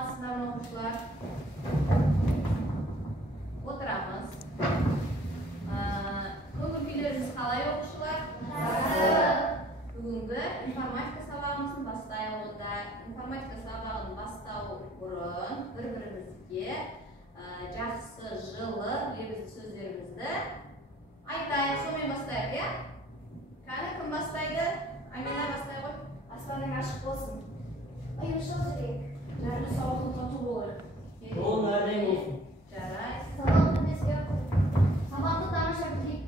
саламатсыздарбы окуучулар? Отурамыз. Көңүл күйлөрүңүз калай окуучулар? Бүгүнкү информатика сабагыбызды баштайлы. Информатика сабагын баштоо бурун бири-бирибизге жакшы, жылы лебиздүү сөздөрүбүздү айтайык. Сонун баштайлы, э? Каны ким баштайды? Амина бастай кой. Аспаның ашық болсын. Йумшак жүрек. Жарты сабақтың тату болар. Жолың әрден болсын. Жарайсыз. Сабақты бізге сабақты тамаша білейік.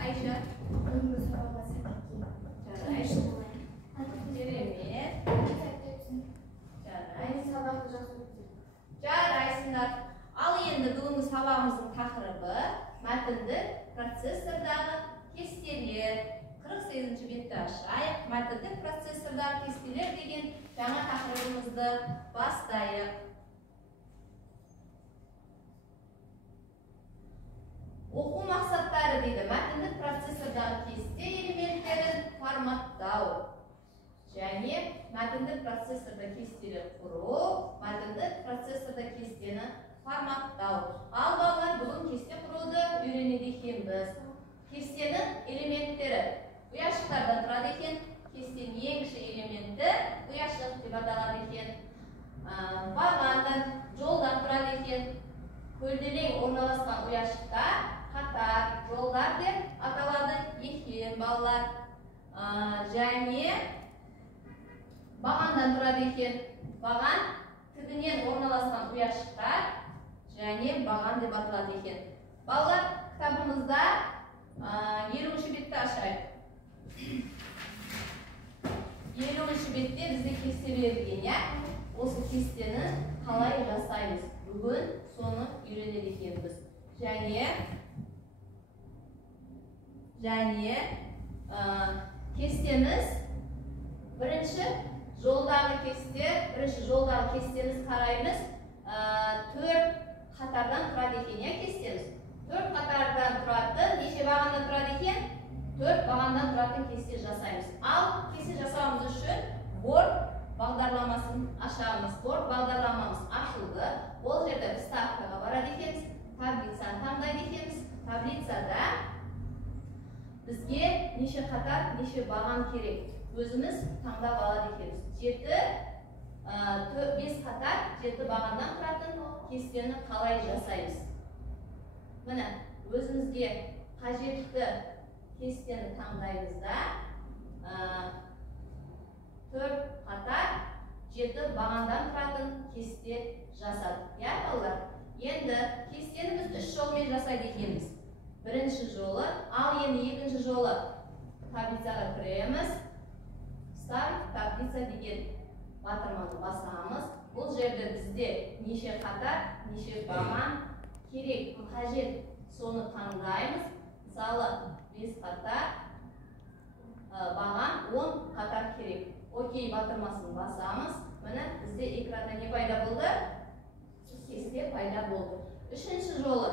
Айша. Бүгінгі сабаққа сәттілік. Жарайсыз. Керемет. Жарайсыз. Сабақты жақсы өтті. Жарайсыңдар. Ал енді бүгінгі сабағымыздың тақырыбы мәтіндік процессордағы кестелер. 48-ші бетті ашайық. Мәтіндік процессордағы кестелер деген жаңа тақырыбымызды бастайық. Оқу мақсаттары дейді. Мәтіндік процессордағы кесте элементтерін форматтау. Және мәтіндік процессорда кестелер құру, мәтіндік процессорда кестені форматтау. Ал балалар, бүгін кесте құруды үйренеді екенбіз. Кестенің элементтері ұяшықтардан тұрады екен. Кестенің ең кіші элементі ұяшық деп аталады екен. Бағандан, жолдан тұрады екен. Көлденең орналасқан ұяшықтар қатар жолдар деп аталады екен балалар. Және бағандан тұрады екен. Баған тігінен орналасқан ұяшықтар және баған деп аталады екен. Балалар, кітабымызда 20-ші бетті ашайық. 20-ші бетте бізде кесте берілген, я? Осы кестені қалай жасаймыз? Бүгін соны үйренеді екенбіз. Және кестеміз бірінші жолдағы кестеміз қараймыз. 4 қатардан тұрады екен, я, кестеміз. 4 қатардан тұрады, неше бағандан тұрады екен? 4 бағандан тұратын кесте жасаймыз. Ал кесте жасауымыз үшін Word бағдарламасын ашамыз. Word бағдарламамыз ашылды. Ол жерде біз ставкаға барады екенбіз, таблицаны таңдайды екенбіз. Таблицада бізге неше қатар, неше баған керек. Өзіміз таңдап алады екенбіз. 5 қатар, 7 бағандан тұратын кестені қалай жасаймыз? Міне, өзімізге қажетті кестені таңдаймыз да, 4 қатар, 7 бағандан тұратын кесте жасадық. Я, балалар? Енді кестені біз 3 жолмен жасайды екенбіз. Бірінші жолы, ал енді екінші жолы таблицаға кіреміз. Ставить таблица деген батырманы басамыз. Бұл жерде бізде неше қатар, неше баған керек, қажет, соны таңдаймыз. Мысалы, 5 қатар, баған 10 қатар керек. Окей батырмасын басамыз. Міне, бізде экранда не пайда болды? Кесте пайда болды. Үшінші жолы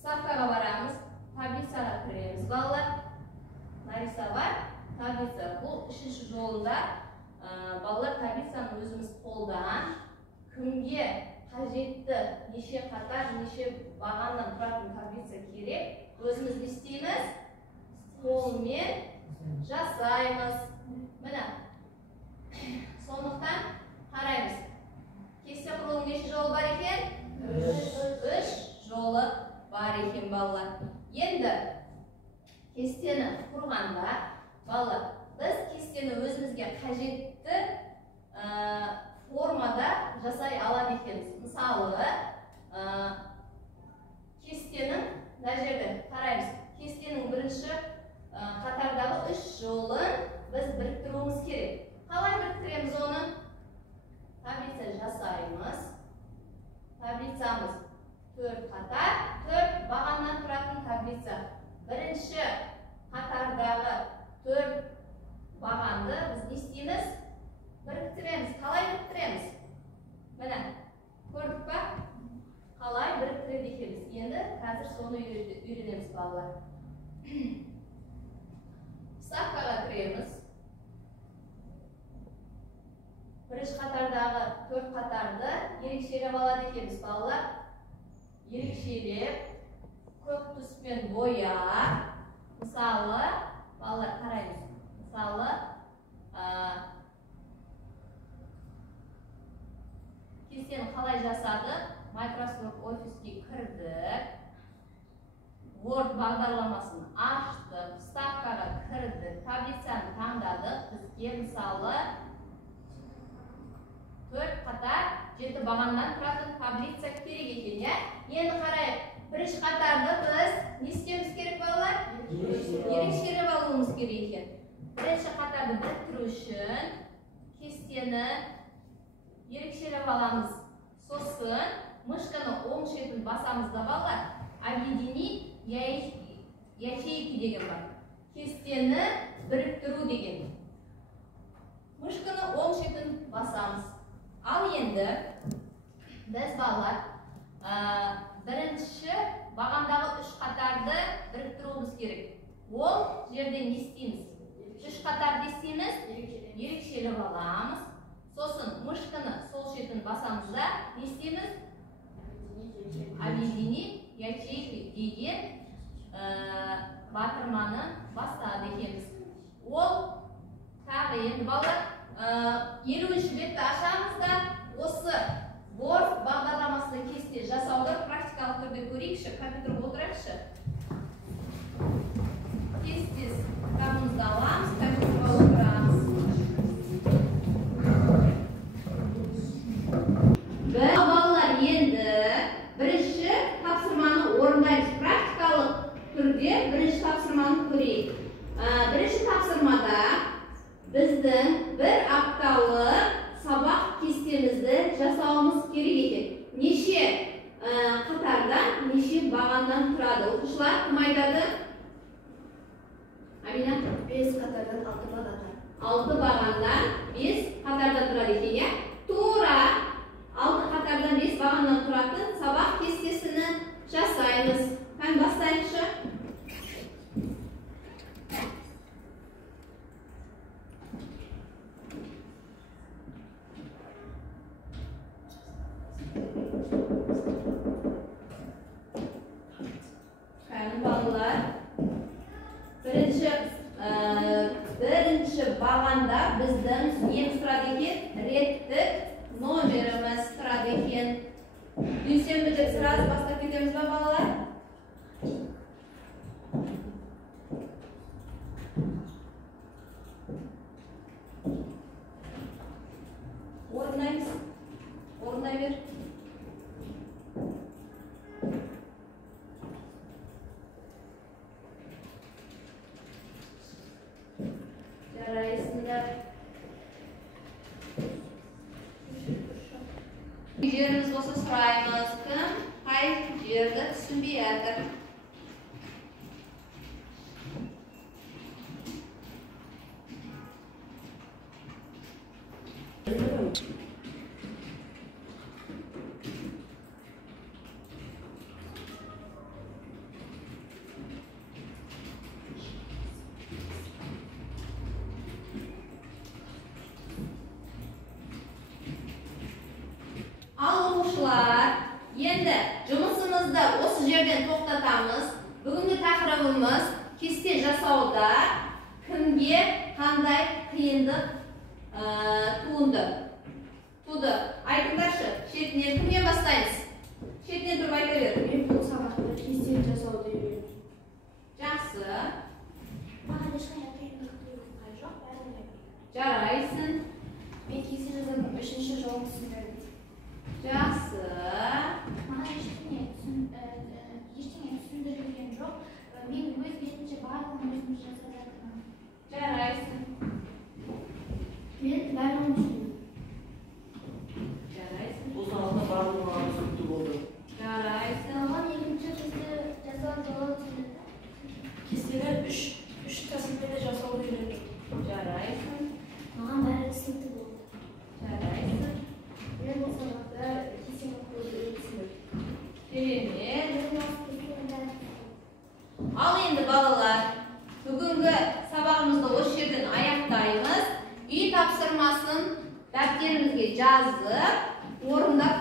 ставкаға барамыз, таблицаға кіреміз. Балалар, нарисовать таблица. Бұл үшінші жолында балалар таблицаны өзіміз қолдан кімге қажетті неше қатар, неше бағаннан тұратын таблица керек, өзіміз не істейміз? Қолмен жасаймыз. Міне, сондықтан қараймыз. Кесте құрудың неше жолы бар екен? 3 жолы бар екен, балалар. Енді кестені құрғанда, балалар, біз кестені өзімізге қажетті формада жасай алады екенбіз. Мысалы, кестенің, мына жерде қараймыз, кестенің бірінші қатардағы 3 жолын біз біріктіруіміз керек. Қалай біріктіреміз оны? Таблица жасаймыз. Таблицамыз 4 қатар, 4 бағаннан тұратын таблица. Бірінші қатардағы 4 бағанды біз не істейміз? Біріктіреміз. Қалай біріктіреміз? Міне, көрдік па? Қалай біріктіреді екенбіз. Енді қазір соны үйренеміз, балалар. Ставкаға кіреміз. Бірінші қатардағы 4 қатарды ерекшелеп алады екенбіз балалар. Ерекшелеп көк түспен бояп, мысалы, балалар қараймыз. Мысалы, кестені қалай жасадық? Microsoft Office'ке кірдік. Word бағдарламасын аштық, вставкаға кірдік, таблицаны таңдадық. Бізге мысалы 4 қатар 7 бағаннан тұратын таблица керек екен, иә? Енді қарайық. Бірінші қатарды біз не істеуіміз керек, балалар? Ерекшелеп алуымыз керек екен. Бірінші қатарды біріктіру үшін кестені ерекшелеп аламыз. Сосын мышканы оң шетін басамыз да, балалар. Объедини ячейки деген бар. Кестені біріктіру деген. Мышканы оң шетін басамыз. Ал енді біз, балалар, бірінші бағандағы 3 қатарды біріктіруіміз керек. Ол жерде не істейміз? 3 қатарды істейміз, ерекшелеп аламыз. Сосын мышканы сол шетін басамыз да не істейміз? Объедини ячейки деген батырманы бастады екенбіз. Ол тағы енді, балалар, 50-ші бетті ашамыз да осы Word бағдарламасында кесте жасауды практикалық түрде көрейікші, компьютерге отырайықшы. Кестес кітабымызды аламыз, компьютерге отырамыз. Балалар, енді бірінші тапсырманы орындаймыз. Практикалық түрде бірінші тапсырманы көрейік. Бірінші тапсырмада біздің бір апталық сабақ кестемізді жасауымыз керек екен. Неше қатардан, неше бағандан тұрады? Оқушылар кім айтады? Амина? 5 қатардан 6 бағандан. 6 бағандан 5 қатардан тұрады екен, иә? Тура 6 қатардан 5 бағандан тұратын сабақ кестесini жасаймыз. Қан бастайықшы. Балалар, бірінші бағанда біздің неміз тұрады екен? Реттік номеріміз тұрады екен. Дүйсенбіде сразу бастап кетеміз ба, балалар? Орындаймыз. Орындай бер. Жарайсыңдар. Жеріміз болса сұраймыз. Кім қай жерді түсінбей жатыр? Енді жұмысымызды осы жерден тоқтатамыз. Бүгінгі тақырыбымыз кесте жасауда кімге қандай қиындық туды. Айтыңдаршы, шетінен кімнен бастаймыз? Шетінен тұрып айта бер. Мен бұл сабақта кесте жасауды үйрендім. Жақсы. Маған ешқандай қиындық туған жоқ, бәріне. Жарайсың. Мен кесте жазудың 3-ші жолын түсіндірдім. Жақсы. Маған ештеңе түсіндірілген жоқ. Мен өз бетінше барлығын өзім жасап жатырмын. Жарайсың. Мен барлығын түсіндім. Жарайсың. Бұл сабақта барлығы маған түсінікті болды. Жарайсың. Маған екінші кесте жасау жолы түсіндірді. Кестені үш тәсілмен де жасауды үйрендім. Жарайсың. Маған бәрі орындап